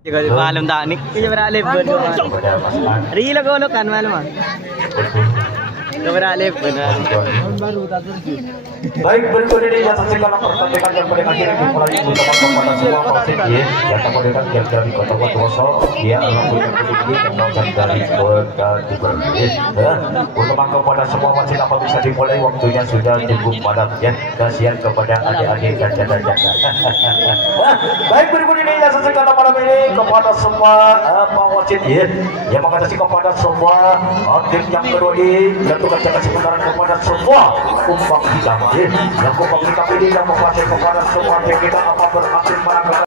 Juga malam tak ni kita beralih berdua. Rila kau kan malam ah. Kita beralih benar. Baik, berikut ini yang saksikan pertandingan yang paling akhir dimulai bersama kepada semua wasit yang kemudian dari Kota Batu dia akan memiliki penonton dari Kota Diberdin. Untuk kepada semua wasit apa bisa dimulai, waktunya sudah cukup padat ya. Kasihan kepada adik-adik dan janda-janda. Baik, berikut ini yang saksikan malam ini kepada semua wasit yang mengatasi kepada semua tim yang kedua ini, tentukan jaga sebenarnya kepada semua umpang hitam yang umpang hitam ini yang membaca kepada semua tim kita apa berhasil menangkap.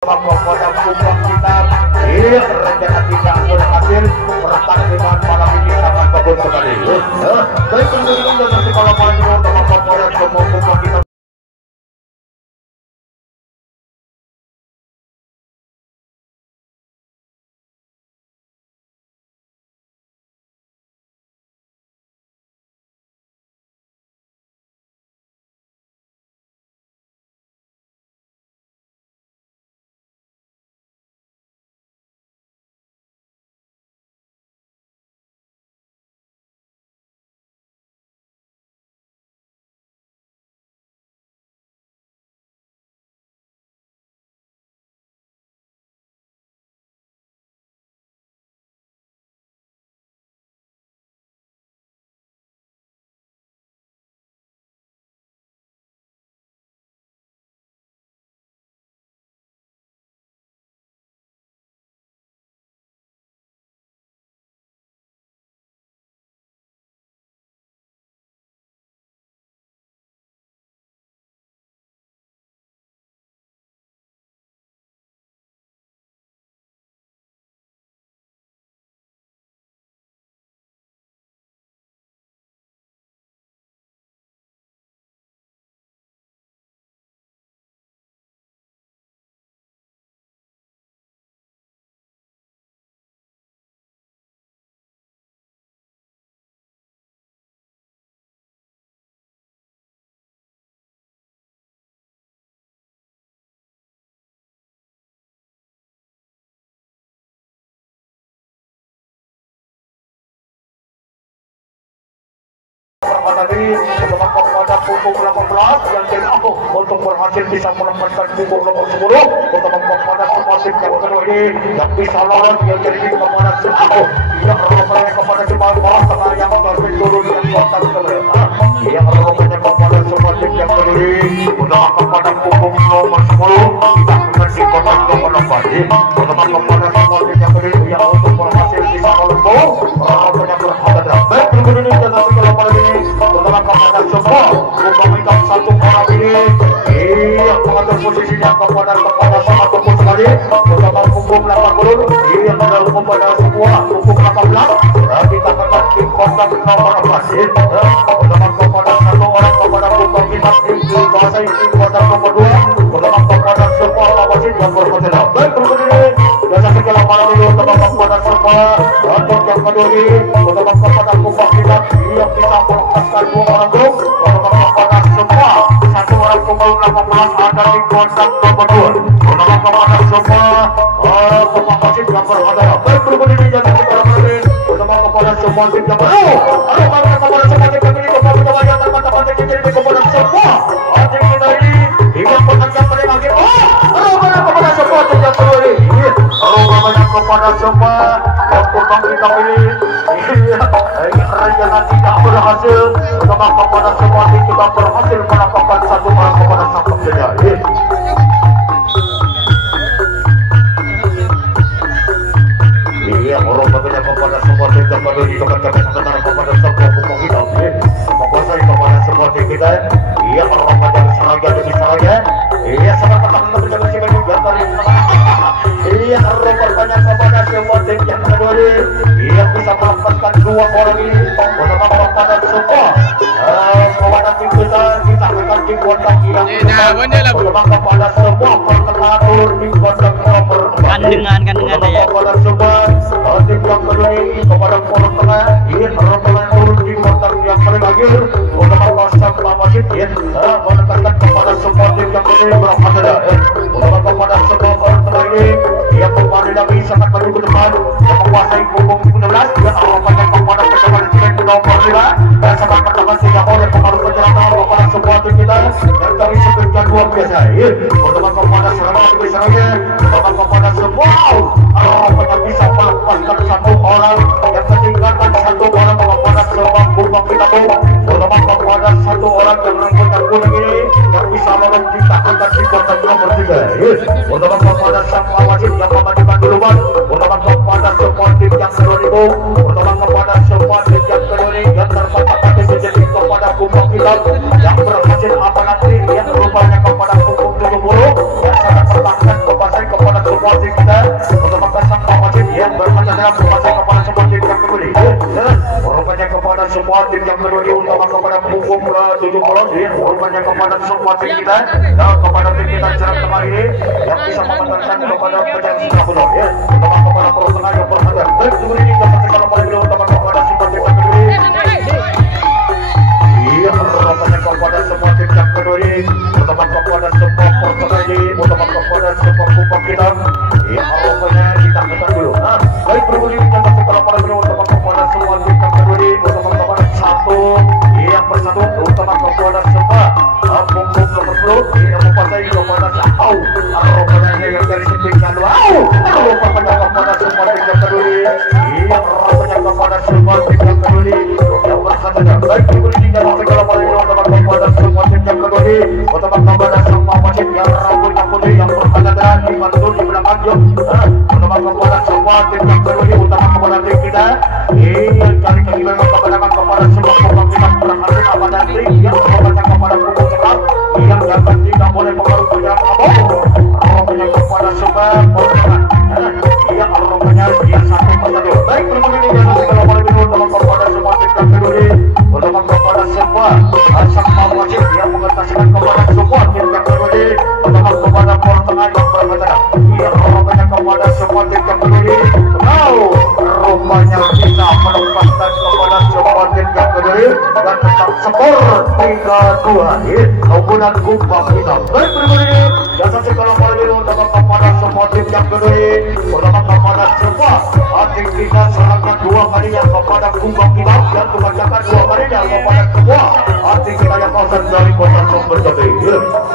Kepada kumpul kita rencana tidak berhasil pertandingan malam ini sangat bagus sekali. Baik, teman-teman dan nanti kalau mau teman-teman semua kumpul kita tadi bersama kepada punggung 18 yang tim aku untuk berhasil bisa menempatkan punggung nomor 10 bersama kepada semua tim yang kedua ini yang bisa lolos yang jadi kepada tim aku yang merupakan kepada semua bawah tengah yang terpilih turun yang kontak kelima yang merupakan kepada semua tim yang kedua ini bersama kepada punggung nomor 10 kita akan di kontak nomor Pertama kepada semua tim yang berdiri yang untuk formasi bisa melumpuh rupanya berhadapan. Baik berikut ini kita segala pada ini. Pertama kepada semua memegang satu orang ini. Iya mengatur posisinya kepada sangat kumpul sekali. Pertama kumpul 80. Iya mengatur kepada semua kumpul 18. Kita akan tim kontak nomor 14. Pertama kepada satu orang kepada kumpul kita tim kuasai tim kontak nomor 2. Pertama kepada semua wasit yang bermasalah. Baik berikut ini biasa segala pada dulu. Pertama kepada semua untuk yang kedua ini. Pertama kepada kumpul kita yang bisa melepaskan 2 orang grup. Pertama kepada semua satu orang kumpul 18 ada di kontak nomor 2. Pertama kepada semua kumpul wasit yang bermasalah. Baik berikut ini biasa segala pada dulu. Pertama kepada semua tim yang baru. Ada kepada semua tim yang ini kepada banyak teman-teman tim ini kepada semua tim kita ini hingga pertandingan paling akhir. Kepada semua tim yang baru ini. Banyak kepada semua yang kurang kita pilih. Ini rencana tidak berhasil. Pertama kepada semua tim kita berhasil melakukan satu orang kepada sang pembeda. Iya, orang berbeda kepada semua tim yang baru di tempat kami sementara kepada semua kumpul kita. Menguasai kepada semua tim kita. Iya, orang pada serangga demi serangga. Iya, sangat pertahanan berjaga siapa juga dari iya, orang berbanyak kepada semua tim yang kedua ini. Iya, bisa melepaskan 2 orang ini. Pertama kepada semua kepada tim kita akan tim kontak yang pertama kepada semua pertenatur tim kontak nomor 4. Kandengan ya. Kepada semua tim yang kedua ini kepada orang tengah. Iya, orang tengah turun di kontak yang paling akhir. Pertama kontak wasit menekankan kepada semua tim yang kedua berhadapan. Pertama kepada semua orang tengah ini yang kembali lagi sangat maju ke depan yang menguasai punggung 19 dan awalnya kepada pejabat tim nomor 5 dan sangat pertama sudah oleh pengaruh penyerangan kepada semua tim kita dan kami sebutkan luar biasa. Pertama kepada selama besarnya pertama kepada semua awalnya bisa melepaskan 1 orang yang ketinggalan 1 orang kepada semua punggung kita pertama kepada 1 orang yang rambutnya kuning ini yang bisa melepaskan di kotak nomor 3. Pertama kepada sang wasit yang memandikan duluan. Pertama kepada semua tim yang kedua ini. Pertama kepada semua tim yang kedua ini yang terpatah menjadi kepada kumpul kita yang berhasil apa nanti yang rupanya kepada kumpul 70 yang sangat pertahanan kepada semua tim kita. Pertama sang wasit yang berhasil kepada semua tim yang kedua ini. Rupanya kepada semua tim yang kedua ini utama kepada kumpul 70 rupanya kepada semua tim kita dan kepada tim kita jarak tengah ini yang bisa mengantarkan kepada pejabat Singapura. Utama kepada perusahaan yang berhadapan. Baik, kemudian ini dapat segala pada video utama kepada semua tim yang kedua ini. Iya, rupanya kepada semua tim yang kedua ini. Utama kepada semua perusahaan ini. Utama kepada semua kumpul kita. Iya, rupanya kita kesan dulu. Baik, kemudian ini dapat segala pada video utama kepada semua tim yang kedua ini. Utama kepada satu yang bersatu. Utama kepada semua kumpul nomor 10 yang menguasai kepada tahu. Rupanya yang dari sampingnya rupanya kepada semua tim yang peduli. Iya, rupanya kepada semua tim yang peduli yang berhadapan. Baik, kemudian dalam segala pada video kepada semua tim yang peduli. Utama kepada semua wasit yang rambutnya putih yang berhadapan di mantu di belakang jok. Utama kepada semua tim yang peduli. Utama kepada tim kita. Iya, cari kegiatan kepada semua kumpul kita berhasil apa nanti yang rupanya kepada kumpul kita yang dapat tidak boleh pengaruh penyerangan rupanya kepada semua pertandingan. Iya, rupanya dia satu persatu. Baik, kemudian ini dalam segala pada video utama kepada semua tim yang peduli. Utama kepada semua sang wasit yang mengetaskan kepada semua tim yang peduli. Utama kepada pertengah yang berhadapan. Iya, rupanya kepada semua tim yang peduli. Rupanya bisa melepaskan kepada semua tim yang peduli dan tetap skor 3-2. Kemudian kumpul kita. Baik, berikut ini jasa segala pada video utama kepada semua tim yang peduli. Utama kepada semua tim kita serangkan 2 kali yang kepada kumpul kita yang tugaskan 2 kali yang kepada semua tim kita yang kawasan dari kota Sumber Jambi.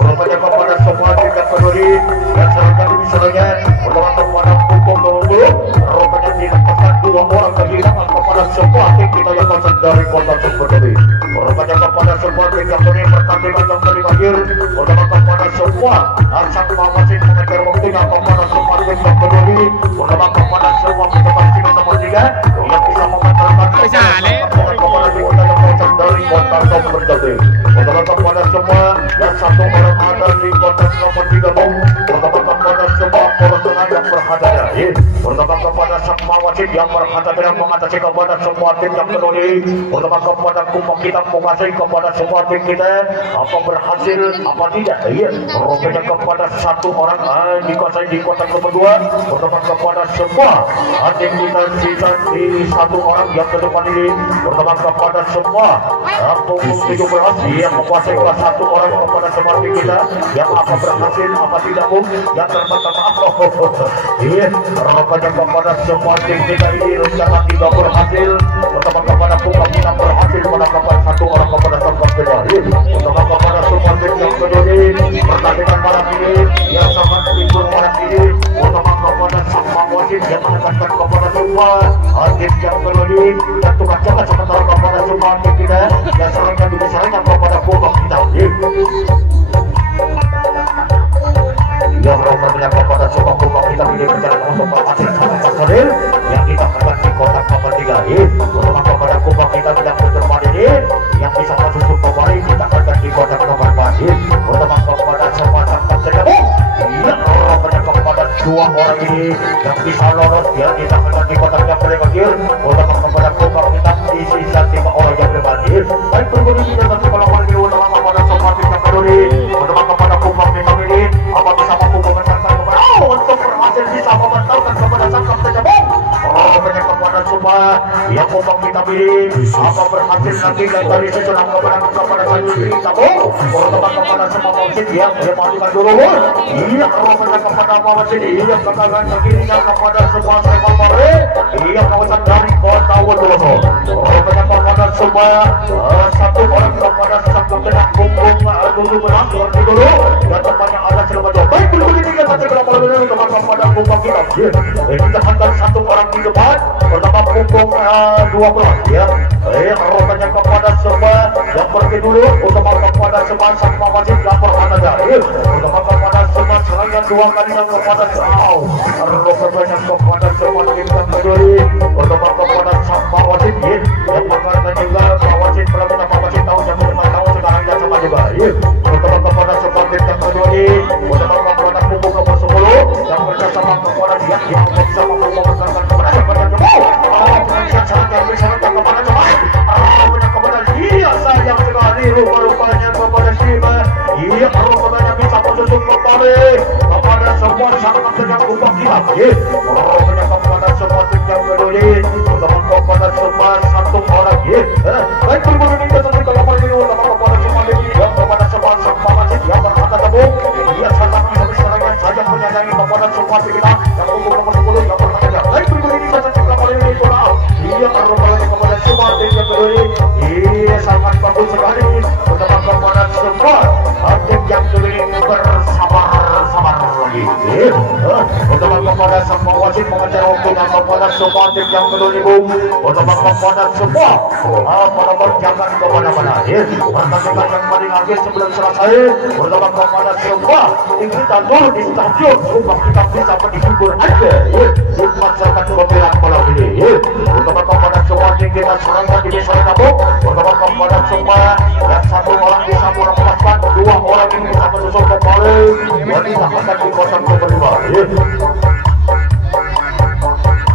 Rupanya kepada semua tim yang peduli yang serangkan misalnya utama kepada kumpul 20 rupanya dilepaskan 2 orang kehilangan kepada semua tim kita yang kawasan dari kota Sumber Jambi. Rupanya kepada semua tim yang peduli pertandingan yang paling akhir utama kepada semua sang wasit mengejar waktunya kepada semua tim tim yang kedua ini bersama kepada semua pemain tim nomor 3 yang bisa memenangkan kepada anggota yang macam dari kota nomor 3. Bersama kepada semua yang satu orang ada di kota nomor 3 bersama kepada semua orang yang berhadapan bersama kepada semua wasit yang berhadapan yang mengatasi kepada semua tim yang kedua ini bersama kepada kumpul kita menguasai kepada semua tim kita apa berhasil apa tidak rupanya kepada satu orang dikuasai di kota nomor 2 bersama kepada semua tim kita sisa di satu orang yang kedepan ini bersama kepada semua pukul 17 yang menguasai kelas satu orang kepada semua tim kita yang apa berhasil apa tidak yang pertama rupanya kepada semua tim kita ini rencana tidak berhasil bersama kepada kumpul kita berhasil menangkap satu orang kepada tempat kedua bersama kepada semua tim yang kedua ini pertandingan malam ini yang sangat libur malam ini bersama kepada semua wasit yang menekankan kepada semua tim yang kedua ini dan tukar jaga sementara kepada semua tim kita yang serangkan diserangkan kepada kumpul kita yang rupanya kepada semua kumpul kita ini berjalan untuk berhasil hasil yang kita akan di kotak nomor 3 bersama kepada kumpul kita yang berdepan ini yang bisa masuk kembali kita akan di kotak nomor 4 bersama kepada semua sampai tergabung rupanya kepada dua orang ini yang bisa lolos ya kita akan di kotak yang paling akhir bersama kepada kumpul kita di sisa 5 orang yang berhasil baik berikut ini dan kalau lagi bersama kepada semua tim yang kedua bersama kepada kumpul kita ini apa bisa mampu memenangkan kepada untuk berhasil bisa memenangkan kepada sampai tergabung rupanya kepada semua yang kumpul kita pilih apa berhasil nanti dari sesuatu kepada kita bersama kepada semua wasit yang memajukan dulu rupanya kepada wasit yang katakan kirinya kepada semua sepak yang kawasan dari kota Wondowoso rupanya kepada semua satu orang kepada satu kena punggung dulu berhasil dulu dan tempatnya ada selama jauh baik berikut ini kita segera melalui kepada kumpul kita kita hantar satu orang di depan pertama punggung 12 ya rupanya kepada semua yang pergi dulu untuk kepada semua sama wasit yang berhadapan untuk kepada semua serangan dua kali yang kepada rupanya kepada semua tim yang peduli untuk kepada sama wasit yang mengatakan juga wasit pelabuhan wasit tahu yang tahu sekarang yang sama juga untuk kepada semua tim yang peduli untuk kepada punggung ke 10 yang bersama kepada dia yang bersama kepada kepada dia sayang sekali rupa-rupanya kepada Sima rupanya bisa menusuk kembali kepada semua sangat yang kumpul kita rupanya kepada semua tim yang peduli kepada semua satu orang baik berikut ini kita nanti kalau ini kepada semua tim yang kepada semua wasit yang berkata tabung dia sangat bisa serangan saja menyayangi kepada semua tim kita yang kumpul ke 10 yang berkata baik berikut ini kita nanti kalau ini rupanya kepada semua tim yang peduli sangat bagus sekali bersama kepada semua tim yang peduli bersabar lagi bersama kepada semua wasit mengejar waktu dan kepada semua tim yang peduli bersama kepada semua penonton jangan kemana-mana pertandingan yang paling akhir sebelum selesai bersama kepada semua tim kita dulu di stadion rumah kita bisa menghibur aja di masyarakat pemilihan malam ini bersama kepada semua tim kita serangkan di desa Tabung bersama kepada semua dan satu orang bisa melepaskan dua orang ini bisa menusuk kembali wanita akan di kotak nomor 2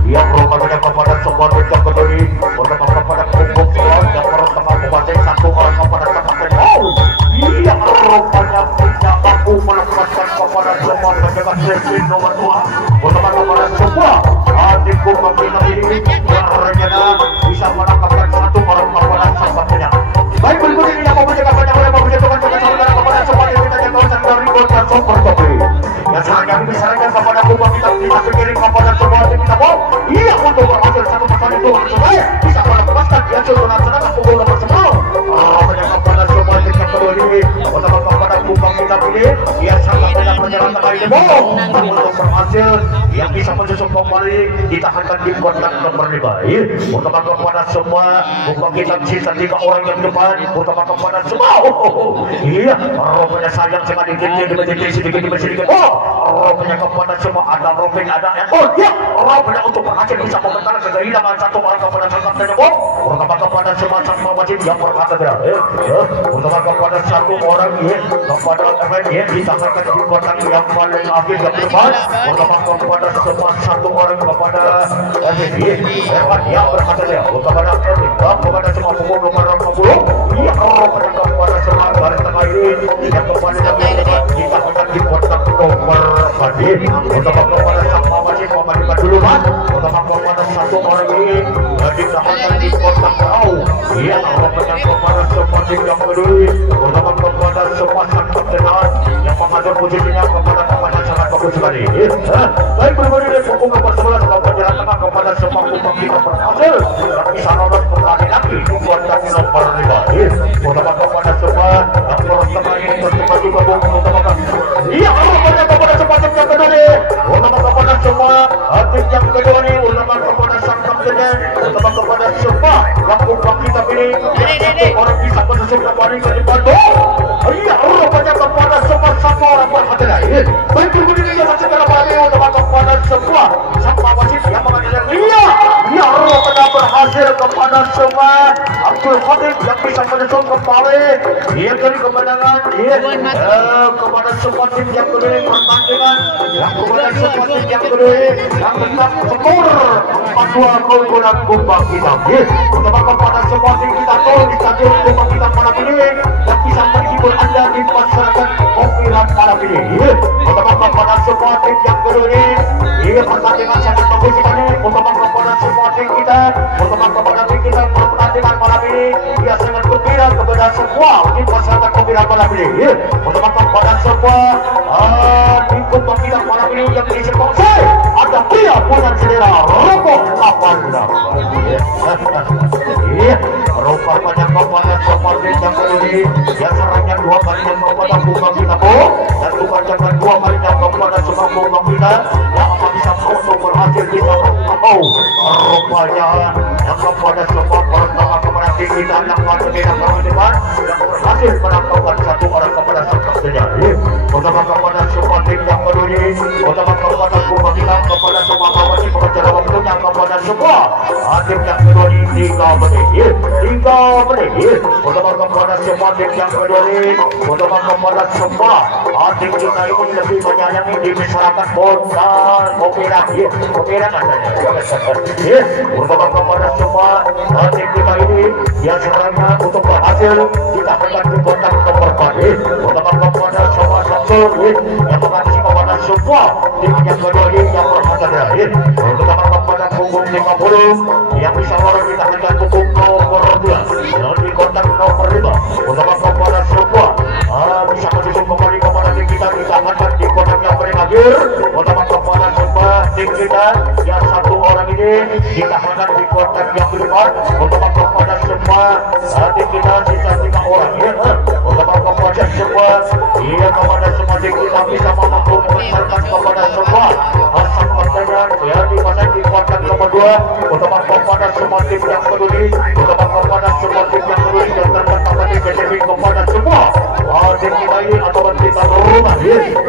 yang merupakan kepada semua tim yang peduli bersama kepada punggung selang yang pertama menguasai satu orang kepada tempat yang rupanya tidak mampu melepaskan kepada semua penjabat sesi nomor 2 bersama kepada semua tim punggung kita ini yang rencana bisa menangkapkan satu orang kepada sahabatnya baik berikut ini yang mempercayai oleh mempercayai kepada semua tim kita yang kawasan dari kota Super Topi yang sekarang disarankan kepada punggung kita bisa berkirim kepada semua tim kita untuk berhasil satu persen itu supaya bisa melepaskan dia dengan senang pukul nomor 10 kepada semua tim yang kedua ini bersama kepada punggung kita pilih dia sangat banyak perjalanan kali ini untuk berhasil yang bisa mensusuk kembali ditahankan di kotak nomor 5. Utama kepada semua bukan kita sisa 3 orang yang depan. Utama kepada semua iya rupanya sayang sekali sedikit rupanya kepada semua ada Robin ada ya rupanya untuk berhasil bisa membentang kehilangan 1 orang kepada sang kapten utama kepada semua sama wajib yang berkata utama kepada 1 orang kepada event ditahankan di kotak yang paling akhir yang depan utama kepada semua 1 orang kepada event yang berkata kepada Erwin kepada semua pukul nomor 50 iya rupanya kepada semua baris tengah ini yang kepada yang ditahankan di kotak nomor hadir utama kepada sama wajib memajukan duluan utama kepada 1 orang ini ditahankan di kotak jauh iya rupanya kepada semua tim yang peduli utama kepada semua sang kaptenan yang mengatur posisinya kepada sangat bagus sekali baik berbalik dari pukul nomor 11 kepada tengah kepada semua pemain kita berhasil bisa lolos kembali lagi di kotak nomor 5 utama kepada semua yang bertengah ini bersama juga utama iya rupanya kepada semua tim yang kedua nih utama kepada semua tim yang kedua nih utama kepada sang kaptennya utama kepada semua yang pemain kita pilih yang orang bisa mensusuk kembali ke depan iya rupanya kepada semua 1 orang berhati lain baik berbunyi yang secara balik utama kepada semua sama wasit yang mengatakan iya rupanya berhasil kepada semua Abdul Khadir yang bisa menusuk kembali yang dari kemenangan kepada semua tim yang kedua pertandingan yang kemudian semua tim yang kedua yang tetap skor 4-2 keunggulan Kumbang Hitam utama kepada semua tim kita turun di stadion Kumbang Hitam malam ini yang bisa menghibur anda di masyarakat Kopiran malam ini utama kepada semua tim yang kedua ini pertandingan sangat bagus sekali utama kepada semua tim kita utama kepada tim kita pertandingan malam ini dia sangat gembira kepada semua tim masyarakat Kopiran malam ini utama kepada semua tim Kumbang Hitam malam ini yang diisi konsep ada pria punya selera rokok 8 rupanya kepada semua tim yang kedua yang serangnya 2 kali yang kepada Kumbang kita dan bukan jangan 2 kali yang kepada semua Kumbang kita yang akan bisa untuk berhasil kita rupanya yang kepada semua pertama kepada tim kita yang masuk di dalam depan yang berhasil menangkapkan 1 orang kepada sang sejati utama kepada semua tim yang kedua utama kepada Kumbang kita kepada semua kawan pengacara waktunya kepada semua tim yang kedua ini 3 menit utama kepada semua tim yang kedua utama kepada semua tim kita ini lebih menyayangi di masyarakat Kopiran utama kepada semua tim kita ini yang serangnya untuk berhasil kita akan di kotak nomor 4 utama kepada semua yang mengasihi kepada semua tim yang kedua yang berhasil utama kepada punggung 50 yang bisa orang kita akan punggung nomor 12 yang di kotak nomor 5 utama kepada semua bisa mensusuk kembali kepada tim kita akan di kotak yang paling akhir utama kepada semua tim kita yang 1 orang ini kita akan di kotak yang kelima utama kepada semua tim kita sisa 3 orang utama kepada semua kepada semua tim kita bisa mampu membesarkan kepada semua sang pertandingan dipasang di kotak nomor 2 utama kepada semua tim yang peduli utama kepada semua tim yang peduli dan terutama tim PTB kepada semua tim kita ini atau kita rumah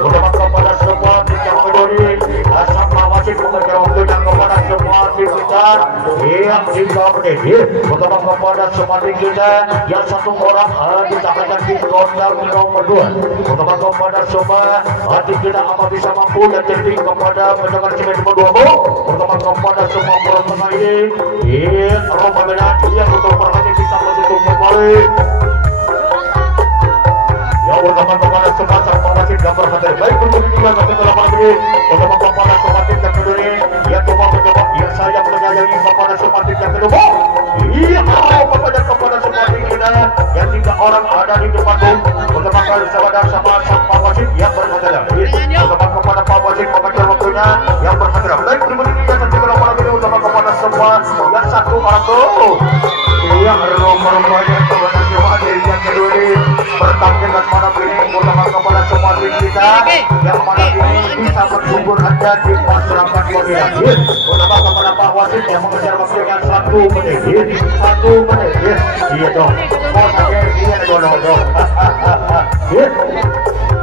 utama kepada semua tim yang peduli sama wajib mengejar waktunya kepada semua tim kita yang 3 menit utama kepada semua tim kita yang 1 orang kita akan di kotak nomor 2 utama kepada semua tim kita apa bisa mampu dan jadi kepada pendengar semen nomor 2 utama kepada semua pertandingan ini Romana yang untuk perhatian bisa menentukan kembali yang utama kepada semua sang pengasih dan berhasil baik untuk juga ketika ini utama kepada semua tim yang kedua yang coba mencoba yang sayang menyayangi kepada semua tim yang kedua kepada semua tim kita yang 3 orang ada di depan utama kali sahabat sama sang pengasih yang berhasil utama kepada Pak Wajib mengatur waktunya yang berhasil baik untuk juga ketika ini utama kepada semua yang 1 orang yang rumah-rumahnya kepada semua tim yang kedua pertandingan malam ini utama kepada semua tim kita yang mana ini bisa bersumber ada di masyarakat Bodiraki. Pertama kepada Pak Wasit yang mengejar waktunya 1 menit. 1 menit. Iya dong. Mau pakai iya dong.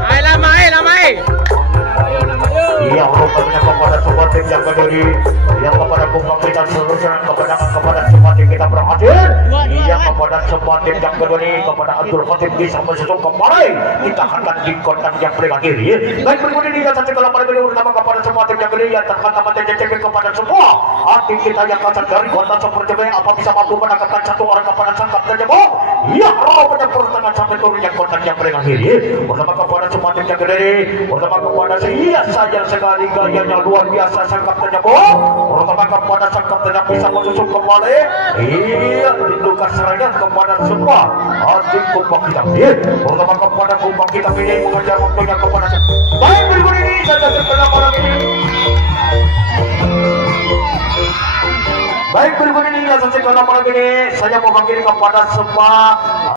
Ayo lama. Iya, rupanya kepada semua tim yang berdiri, yang kepada kumpang kita seluruhnya, kepada semua tim kita berhasil. Iya, kepada semua tim yang berdiri, kepada Abdul Khatib bisa masuk kembali. Kita akan di kontak yang paling akhir. Baik, berikut ini yang satu kalau pada beliau utama kepada semua tim yang berdiri, yang terkata TCCP kepada semua tim kita yang kasar dari kota seperti apa bisa mampu menangkapkan satu orang kepada sangkap terjebak. Iya, rupanya pertama sampai turun yang kontak yang paling akhir. Pertama kepada semua tim yang berdiri, pertama kepada iya saja sekali gayanya luar biasa sangkap terjebak. Pertama kepada sangkap terjebak bisa menyusul kembali. Iya, diduga serangan kepada semua tim kumpang kita. Pertama kepada kumpang kita ini mengejar waktunya kepada baik berikut ini saja terkena malam ini. Baik berikut ini yang saya malam ini saya mau panggil kepada semua